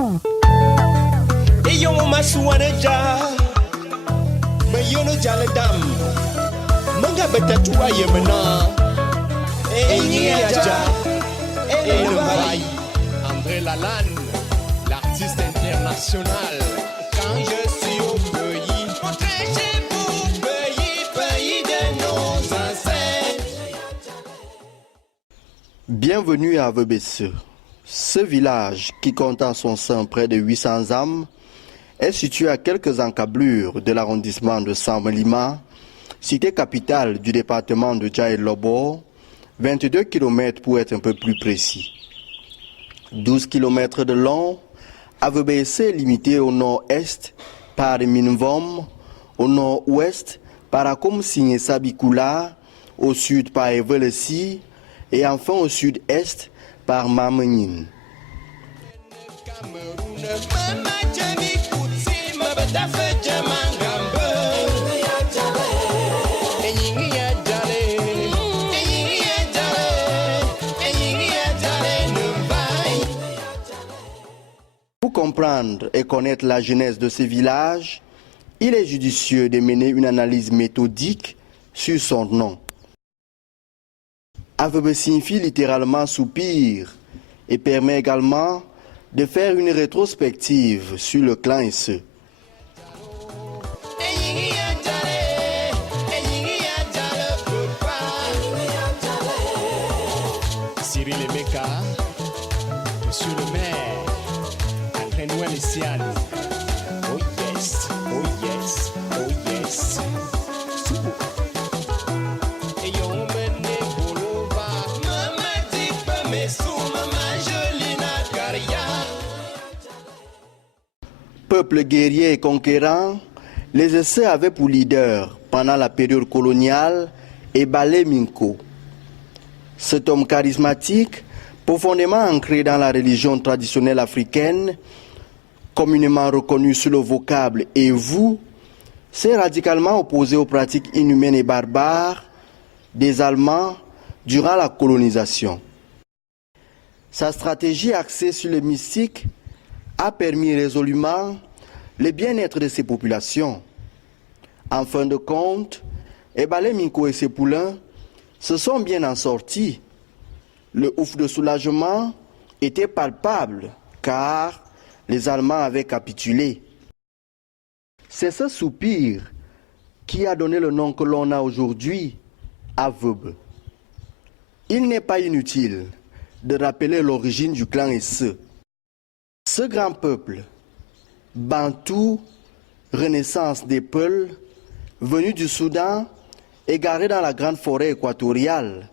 Eyo masuaneja, mayono jaladam, manga betatua yemena, Eyiaja, Eyiaja, André Lalane, l'artiste international. Quand je suis au pays, montrez chez vous, pays de nos ancêtres. Bienvenue à Avebesse. Ce village, qui compte en son sein près de 800 âmes, est situé à quelques encablures de l'arrondissement de Samalima, cité capitale du département de Djaï-Lobo, 22 km pour être un peu plus précis. 12 km de long, Avebesse est limité au nord-est par Minvom, au nord-ouest par Akom Signé Sabikula, au sud par Evelesi et enfin au sud-est par Mamenine. Pour comprendre et connaître la genèse de ce village, il est judicieux de mener une analyse méthodique sur son nom. Avebe signifie littéralement soupir et permet également de faire une rétrospective sur le clan Esse. Cyril Emeka, Monsieur le maire, André Noël Essiane. Oh yes, oh yes, oh yes. Peuple guerrier et conquérant, les Essais avaient pour leader, pendant la période coloniale, Ebale Minko. Cet homme charismatique, profondément ancré dans la religion traditionnelle africaine, communément reconnu sous le vocable « et vous », s'est radicalement opposé aux pratiques inhumaines et barbares des Allemands durant la colonisation. Sa stratégie axée sur le mystique a permis résolument le bien-être de ses populations. En fin de compte, Ebale Minko et ses poulains se sont bien en sortis. Le ouf de soulagement était palpable car les Allemands avaient capitulé. C'est ce soupir qui a donné le nom que l'on a aujourd'hui, Avebe. Il n'est pas inutile de rappeler l'origine du clan Esse. Ce grand peuple, Bantou, renaissance des Peuls, venu du Soudan, égaré dans la grande forêt équatoriale.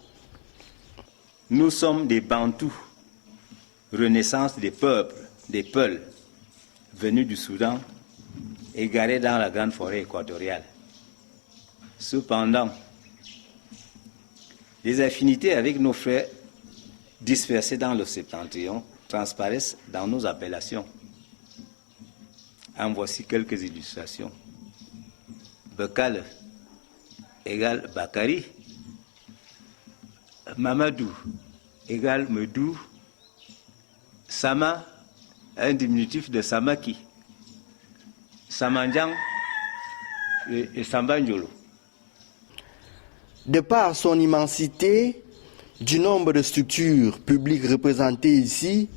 Nous sommes des Bantous, renaissance des peuples, des Peuls, venus du Soudan, égarés dans la grande forêt équatoriale. Cependant, les affinités avec nos frères dispersés dans le septentrion transparaissent dans nos appellations. En voici quelques illustrations. Bekal égale Bakari. Mamadou égale Medou. Sama, un diminutif de Samaki. Samandjang et Sambanjolo. De par son immensité, du nombre de structures publiques représentées ici,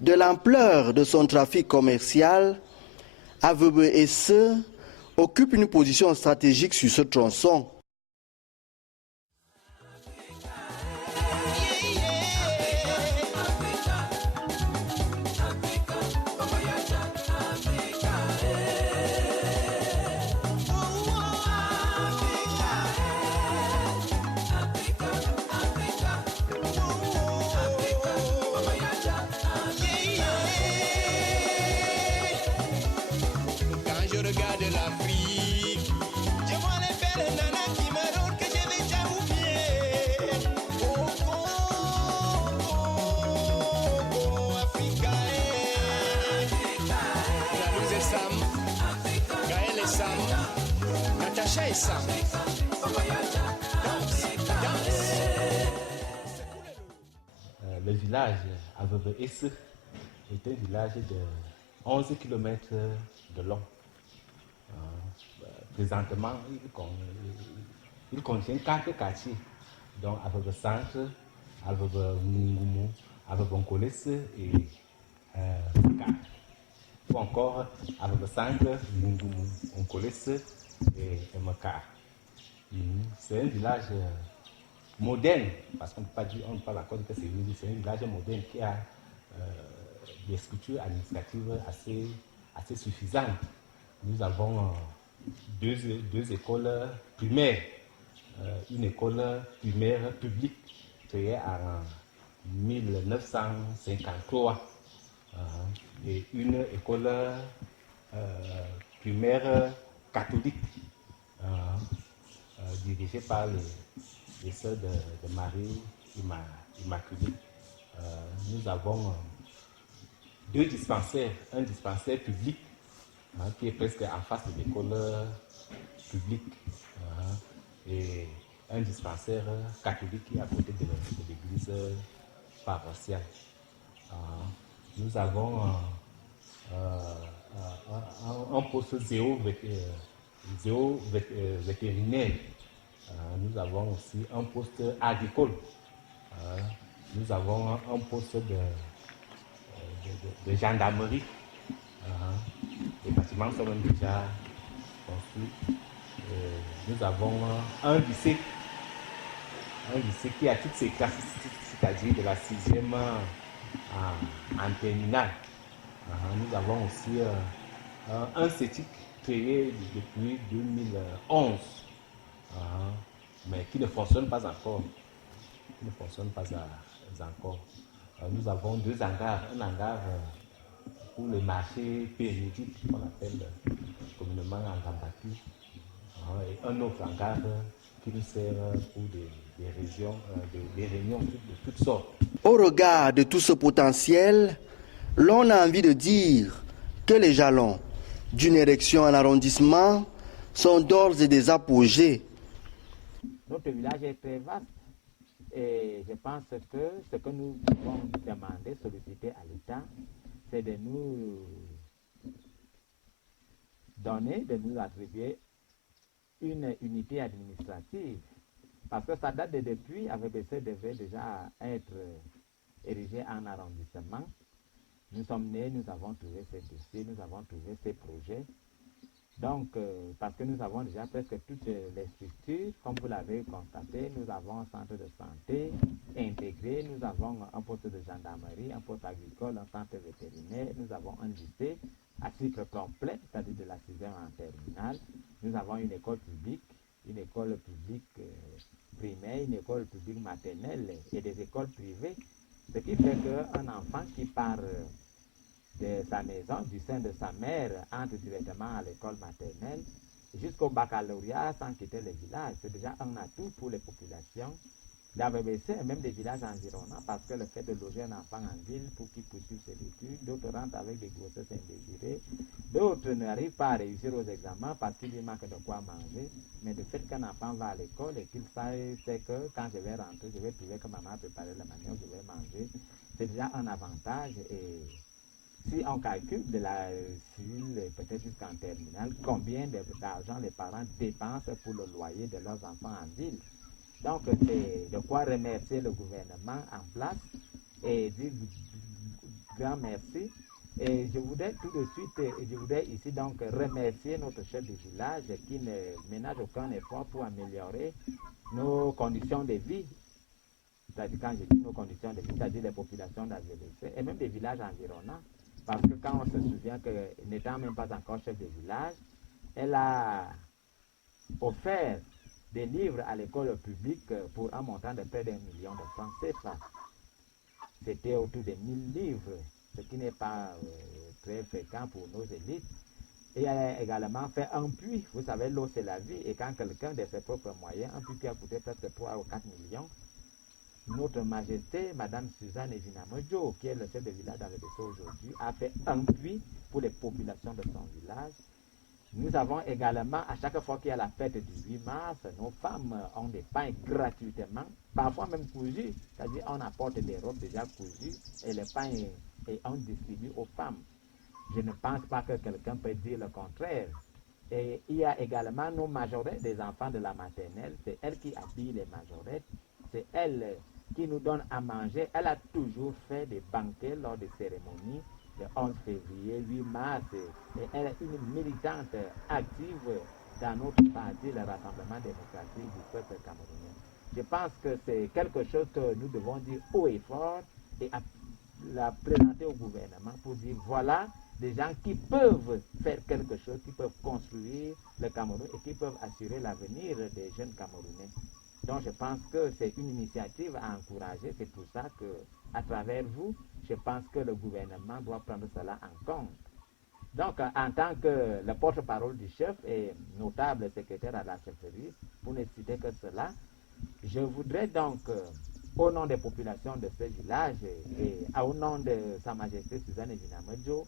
de l'ampleur de son trafic commercial, Avebe Esse occupe une position stratégique sur ce tronçon. Le village Avebe Esse est un village de 11 km de long. Présentement, il contient 4 quartiers, donc avec le centre, avec Mungumu, avec Bonkoles et Mekar. Ou encore avec le centre, Mungumu, Bonkoles et Mekar. C'est un village moderne, parce qu'on ne peut pas l'accord que c'est un village moderne qui a des structures administratives assez suffisantes. Nous avons deux écoles primaires, une école primaire publique créée en 1953 et une école primaire catholique dirigée par les sœurs de Marie Immaculée. Nous avons 2 dispensaires, un dispensaire public qui est presque en face de l'école publique et un dispensaire catholique qui est à côté de l'église paroissiale. Nous avons un poste vétérinaire. Nous avons aussi un poste agricole. Nous avons un poste de gendarmerie. Les bâtiments sont même déjà construits. Nous avons un lycée qui a toutes ses classes, c'est-à-dire de la 6e en terminale. Nous avons aussi un CETIC créé depuis 2011, mais qui ne fonctionne pas encore. Nous avons 2 hangars, un hangar pour le marché périodique qu'on appelle communément Angambaki, et un autre hangar qui nous sert pour des réunions de toutes sortes. Au regard de tout ce potentiel, l'on a envie de dire que les jalons d'une érection en arrondissement sont d'ores et déjà posés. Notre village est très vaste et je pense que ce que nous pouvons demander, solliciter à l'État, c'est de nous donner, de nous attribuer une unité administrative. Parce que ça date de depuis, AVBC devait déjà être érigé en arrondissement. Nous sommes nés, nous avons trouvé ces dossiers, nous avons trouvé ces projets. Donc, parce que nous avons déjà presque toutes les structures, comme vous l'avez constaté, nous avons un centre de santé intégré, nous avons un poste de gendarmerie, un poste agricole, un centre vétérinaire, nous avons un lycée à cycle complet, c'est-à-dire de la 6e en terminale. Nous avons une école publique primaire, une école publique maternelle et des écoles privées. Ce qui fait qu'un enfant qui part de sa maison, du sein de sa mère, entre directement à l'école maternelle jusqu'au baccalauréat sans quitter le village. C'est déjà un atout pour les populations d'AVBC et même des villages environnants, parce que le fait de loger un enfant en ville pour qu'il poursuive ses études, d'autres rentrent avec des grossesses indésirées, d'autres n'arrivent pas à réussir aux examens parce qu'il lui manque de quoi manger. Mais le fait qu'un enfant va à l'école et qu'il sait que quand je vais rentrer, je vais trouver que maman a préparé la manière dont je vais manger, c'est déjà un avantage. Et si on calcule de la civile, peut-être jusqu'en terminale, combien d'argent les parents dépensent pour le loyer de leurs enfants en ville. Donc, c'est de quoi remercier le gouvernement en place et dire grand merci. Et je voudrais tout de suite, ici donc remercier notre chef de village qui ne ménage aucun effort pour améliorer nos conditions de vie. C'est-à-dire, quand je dis nos conditions de vie, c'est-à-dire les populations d'AVBC et même des villages environnants. Parce que quand on se souvient que, n'étant même pas encore chef de village, elle a offert des livres à l'école publique pour un montant de près d'1 million de francs CFA. C'était autour de 1000 livres, ce qui n'est pas très fréquent pour nos élites. Et elle a également fait un puits. Vous savez, l'eau c'est la vie. Et quand quelqu'un de ses propres moyens, un puits qui a coûté presque 3 ou 4 millions, notre Majesté, Madame Suzanne Evinamojo, qui est le chef de village d'AVBC aujourd'hui, a fait un puits pour les populations de son village. Nous avons également, à chaque fois qu'il y a la fête du 8 mars, nos femmes ont des pains gratuitement, parfois même cousus, c'est-à-dire on apporte des robes déjà cousues et les pains et on distribue aux femmes. Je ne pense pas que quelqu'un peut dire le contraire. Et il y a également nos majorettes des enfants de la maternelle, c'est elles qui habillent les majorettes, c'est elles qui nous donnent à manger. Elle a toujours fait des banquets lors des cérémonies, le 11 février, 8 mars, et elle est une militante active dans notre parti, le Rassemblement démocratique du peuple camerounais. Je pense que c'est quelque chose que nous devons dire haut et fort et la présenter au gouvernement pour dire voilà des gens qui peuvent faire quelque chose, qui peuvent construire le Cameroun et qui peuvent assurer l'avenir des jeunes Camerounais. Donc je pense que c'est une initiative à encourager. C'est pour ça que, à travers vous, je pense que le gouvernement doit prendre cela en compte. Donc, en tant que le porte-parole du chef et notable secrétaire à la chefferie, pour ne citer que cela, je voudrais donc, au nom des populations de ce village et au nom de Sa Majesté Suzanne Binamedjo,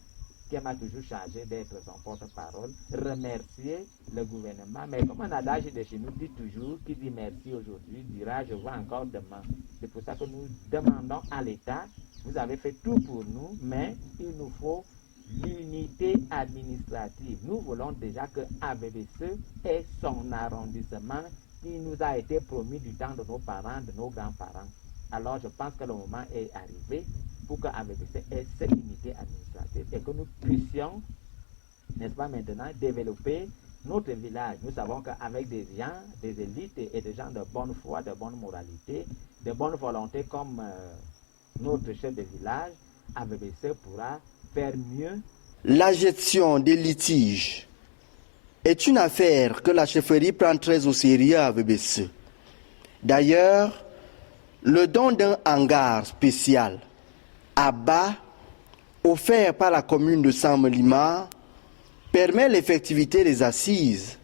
qui m'a toujours chargé d'être son porte-parole, remercier le gouvernement. Mais comme un adage de chez nous dit toujours, qui dit merci aujourd'hui dira je vois encore demain. C'est pour ça que nous demandons à l'État, vous avez fait tout pour nous, mais il nous faut l'unité administrative. Nous voulons déjà que AVBC ait son arrondissement qui nous a été promis du temps de nos parents, de nos grands-parents. Alors je pense que le moment est arrivé pour que AVBC ait cette unité administrative et que nous puissions, n'est-ce pas maintenant, développer notre village. Nous savons qu'avec des gens, des élites et des gens de bonne foi, de bonne moralité, de bonne volonté comme notre chef de village, AVBC pourra faire mieux. La gestion des litiges est une affaire que la chefferie prend très au sérieux à AVBC. D'ailleurs, le don d'un hangar spécial à bas, offert par la commune de Saint-Melima, permet l'effectivité des assises